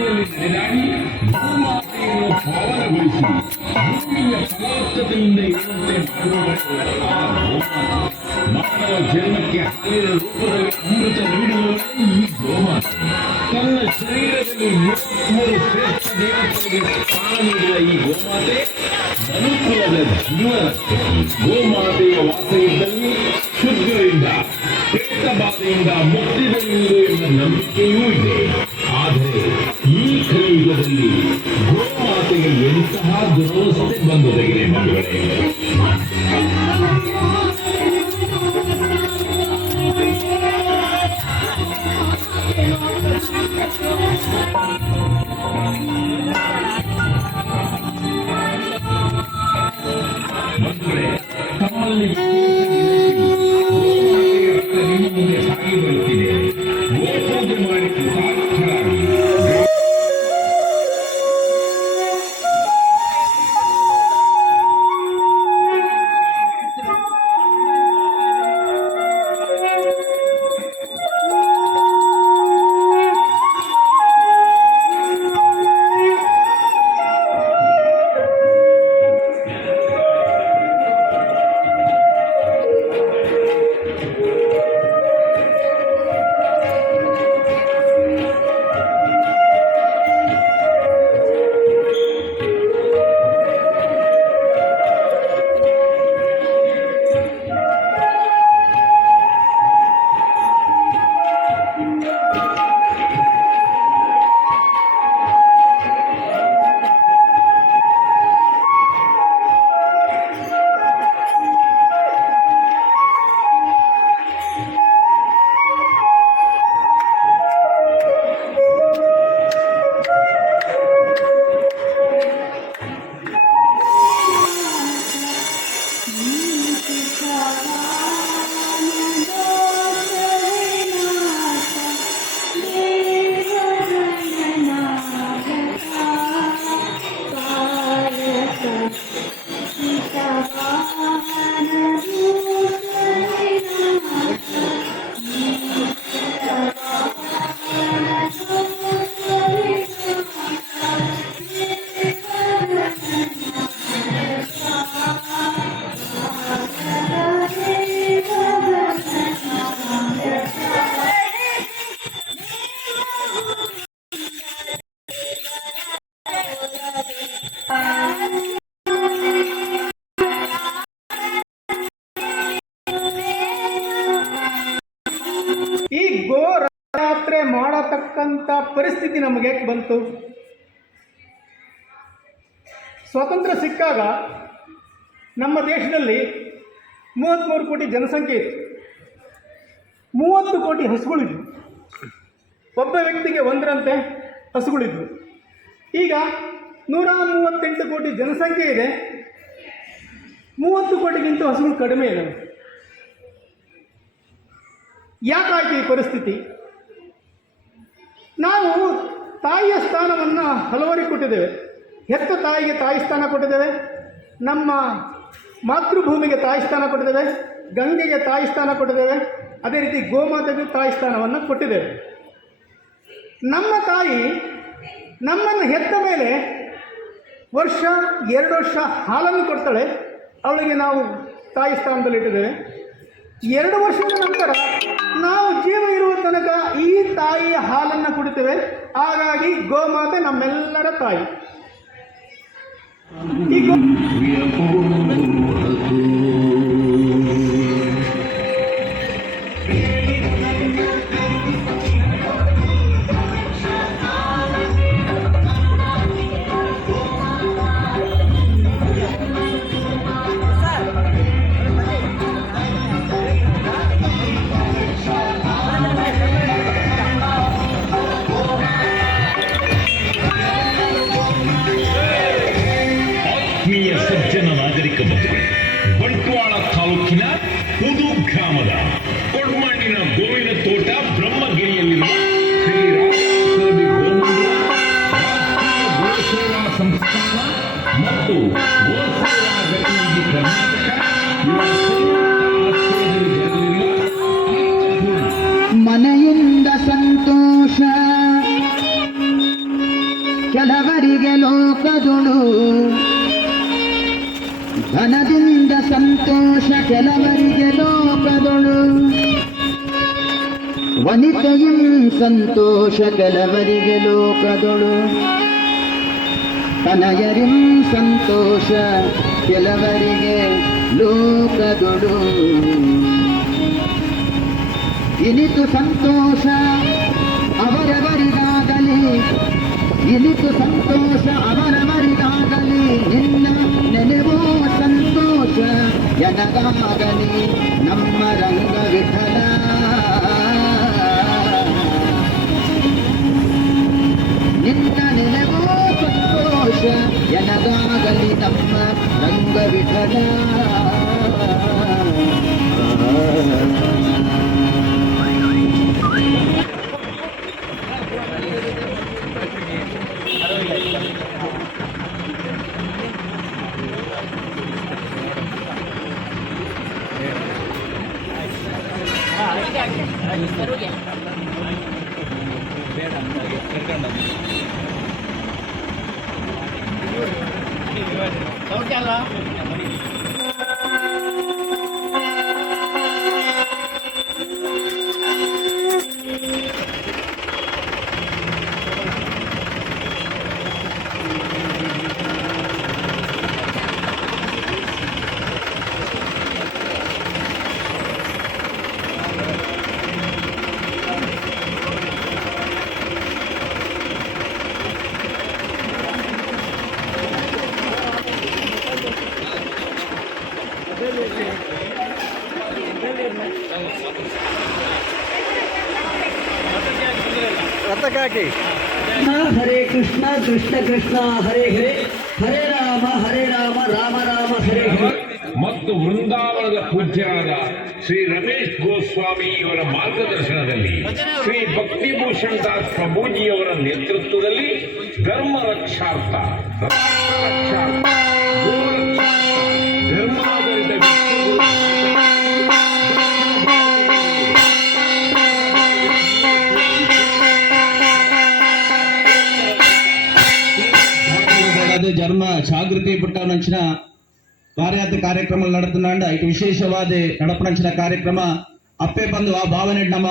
ಭೂಮಿಯಲ್ಲಿ ನೆಲೆಯಾಡಿ ಭೂಮಾತೆಯನ್ನು ಪಾವನಗೊಳಿಸಿ ಭೂಮಿಯ ಫಲವತ್ತತೆಯಿಂದ ಇರುವಂತೆ ಮಾಡುವವಳು ಆ ಗೋಮಾತೆ. ಮಾನವ ಜನ್ಮಕ್ಕೆ ಹಾಲಿನ ರೂಪದಲ್ಲಿ ಅಮೃತ ನೀಡುವವಳು ಈ ಗೋಮಾತೆ. ತನ್ನ ಶರೀರದಲ್ಲಿ 33 ಶ್ರೇಷ್ಠ ದೇವತೆಗಳಿಗೆ ಸ್ಥಾನ ನೀಡಿದ ಈ ಗೋಮಾತೆ ಮನುಕುಲದ ಜೀವನಕ್ಕೆ. ಗೋಮಾತೆಯ ವಾಸ ಇದ್ದಲ್ಲಿ ಶುದ್ಧರಿಂದ ಕೆಟ್ಟ ಬಾಧೆಯಿಂದ ಮುಕ್ತಿದಲ್ಲಿರುವುದು ಎಂಬ ನಂಬಿಕೆಯೂ ಇದೆ. ಆದರೆ ಈ ಕಲಿಯುಗದಲ್ಲಿ ಗೋಮಾತೆಗೆ ಎಂತಹ ದುರವಸ್ಥೆ ಬಂದೊದಗಿದೆ ಮಕ್ಕಳೇ. ಮಕ್ಕಳೇ, ತಮ್ಮಲ್ಲಿ ನಿಮ್ಮ ಮುಂದೆ ಸಾಗಿ ಬರುತ್ತಿದೆ. ಗೋಪೂಜೆ ಮಾಡಿ ಕೃತಾರ್ಥರಾಗಿ ಈ ಗೋ ರಥಯಾತ್ರೆ ಮಾಡತಕ್ಕಂಥ ಪರಿಸ್ಥಿತಿ ನಮಗೆ ಬಂತು. ಸ್ವಾತಂತ್ರ್ಯ ಸಿಕ್ಕಾಗ ನಮ್ಮ ದೇಶದಲ್ಲಿ 33 ಕೋಟಿ ಜನಸಂಖ್ಯೆ ಇತ್ತು. 30 ಕೋಟಿ ಹಸುಗಳಿದ್ವು. ಒಬ್ಬ ವ್ಯಕ್ತಿಗೆ ಒಂದರಂತೆ ಹಸುಗಳಿದ್ವು. ಈಗ 138 ಕೋಟಿ ಜನಸಂಖ್ಯೆ ಇದೆ. 30 ಕೋಟಿಗಿಂತ ಹಸುಗಳು ಕಡಿಮೆ ಇದ್ದಾವೆ. ಯಾಕಾಯ್ತು ಈ ಪರಿಸ್ಥಿತಿ? ನಾವು ತಾಯಿಯ ಸ್ಥಾನವನ್ನು ಹಲವರಿಗೆ ಕೊಟ್ಟಿದ್ದೇವೆ. ಹೆತ್ತ ತಾಯಿಗೆ ತಾಯಿ ಸ್ಥಾನ ಕೊಟ್ಟಿದ್ದೇವೆ, ನಮ್ಮ ಮಾತೃಭೂಮಿಗೆ ತಾಯಿ ಸ್ಥಾನ ಕೊಟ್ಟಿದ್ದೇವೆ, ಗಂಗೆಗೆ ತಾಯಿ ಸ್ಥಾನ ಕೊಟ್ಟಿದ್ದೇವೆ, ಅದೇ ರೀತಿ ಗೋಮಾತೆಗೆ ತಾಯಿ ಸ್ಥಾನವನ್ನು ಕೊಟ್ಟಿದ್ದೇವೆ. ನಮ್ಮ ತಾಯಿ ನಮ್ಮನ್ನು ಹೆತ್ತ ಮೇಲೆ 1-2 ವರ್ಷ ಹಾಲನ್ನು ಕೊಡ್ತಾಳೆ, ಅವಳಿಗೆ ನಾವು ತಾಯಿ ಸ್ಥಾನದಲ್ಲಿ ಇಟ್ಟಿದ್ದೇವೆ. 2 ವರ್ಷದ ನಂತರ ನಾವು ಜೀವ ಇರುವ ತನಕ ಈ ತಾಯಿಯ ಹಾಲನ್ನು ಕುಡಿತೇವೆ. ಹಾಗಾಗಿ ಗೋಮಾತೆ ನಮ್ಮೆಲ್ಲರ ತಾಯಿ. ಈ ಸಜ್ಜನ ನಾಗರಿಕ ಬಂಧುಗಳೇ, ಬಂಟ್ವಾಳ ತಾಲೂಕಿನ ಪುದು ಗ್ರಾಮದ ಕೊಡ್ಮಣ್ಣಿನ ಗೋವಿನ ತೋಟ ಬ್ರಹ್ಮಗಿರಿಯಲ್ಲಿರುವ ಶ್ರೀ ರಾಜೇಶ್ವರಿ ಗೋಮಂದಿರ ರಾಷ್ಟ್ರೀಯ ಗೋಸೇವಾ ಸಂಸ್ಥಾನ ಮತ್ತು ಗೋಸೇವಾ ಗತಿವಿಧಿ ಕರ್ನಾಟಕ ಮನೆಯಿಂದ ಸಂತೋಷ ಧನದಿಂದ ಸಂತೋಷ ಕೆಲವರಿಗೆ ಲೋಕದೊಳು, ವನಿತೆಯಂ ಸಂತೋಷ ಕೆಲವರಿಗೆ ಲೋಕದೊಳು, ತನಯರಿಂ ಸಂತೋಷ ಕೆಲವರಿಗೆ ಲೋಕದೊಳು. ಇನಿತು ಸಂತೋಷ ಅವರವರಿಗಾಗಲಿ, ಇನಿತು ಸಂತೋಷ ಅವರವರಿಗಾಗಲಿ, ನಿನ್ನ ನೆನೆವೋ ಸಂತೋಷ ಎನಗಾಗಲಿ ನಮ್ಮ ರಂಗ ವಿಠಲ. ನಿನ್ನ ನೆನೆವೋ ಸಂತೋಷ ಎನಗಾಗಲಿ ನಮ್ಮ ರಂಗ ವಿಠಲ. ಹರೇ ಕೃಷ್ಣ ಕೃಷ್ಣ ಕೃಷ್ಣ ಹರೇ ಹರೇ, ಹರೇ ರಾಮ ರಾಮ ರಾಮ ಹರೇ ಹರೇ. ಮತ್ತು ವೃಂದಾವನದ ಪೂಜ್ಯರಾದ ಶ್ರೀ ರಮೇಶ್ ಗೋಸ್ವಾಮಿ ಇವರ ಮಾರ್ಗದರ್ಶನದಲ್ಲಿ ಶ್ರೀ ಭಕ್ತಿಭೂಷಣ್ ದಾಸ್ ಪ್ರಭುಜಿಯವರ ನೇತೃತ್ವದಲ್ಲಿ ಧರ್ಮ ರಕ್ಷಾರ್ಥ, ಧರ್ಮಾಧಾರಿತ ధర్మ జాగృతి పుట్టనంచిన పాదయాత్ర కార్యక్రమాలు నడుతున్నాండ ఇటు విశేషవాద నడపనంచిన కార్ಯಕ್ರಮ ಅಪ್ಪೆ ಬಂದು ಆ ಭಾವನೆ ನಮ್ಮ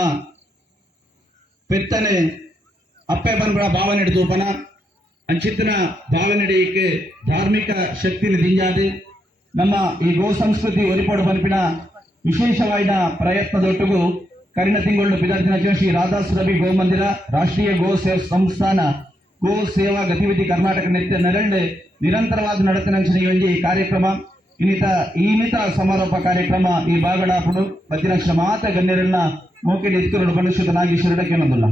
ಪೆತ್ತನೆ ಅಪ್ಪೆ ಬಂದು ಆ ಭಾವನೆ ತೂಪನ ಅಂಚಿತ್ತಿನ ಭಾವನೆಡಿಗೆ ಧಾರ್ಮಿಕ ಶಕ್ತಿని ದಿಂಜಾದೆ ನಮ್ಮ ಈ ಗೋ ಸಂಸ್ಕೃತಿ ಒಲಿಪೋಡು ಬನ್ಪಿನ ವಿಶೇಷವಾದ ಪ್ರಯತ್ನದೊಟ್ಟಿಗೂ ಕರಿನ ತಿಂಗಳು ಬಿದರ್ಜಿನ ಶ್ರೀ ರಾಧಾಸುರಭಿ ಗೋ ಮಂದಿರ ರಾಷ್ಟ್ರೀಯ ಗೋ ಸೇವಾ ಸಂಸ್ಥಾನ ಗೋ ಸೇವಾ ಗತಿವಿಧಿ ಕರ್ನಾಟಕ ನೆರಳು ನಿರಂತರವಾದ ನಡೆತನಂಚಿನ ಈ ಕಾರ್ಯಕ್ರಮ ಇನ್ನಿತ ಸಮಾರೋಪ ಕಾರ್ಯಕ್ರಮ ಈ ಭಾಗಡ ಪುಡು 10 ಲಕ್ಷ ಮಾತ ಗಣ್ಯರನ್ನ ಮೋಕೆಲಿ ಇತ್ತು ಮನುಷ್ಯನಾಗಿ ಶಿರಡಕ್ಕೆ ಅನ್ನೋದಿಲ್ಲ.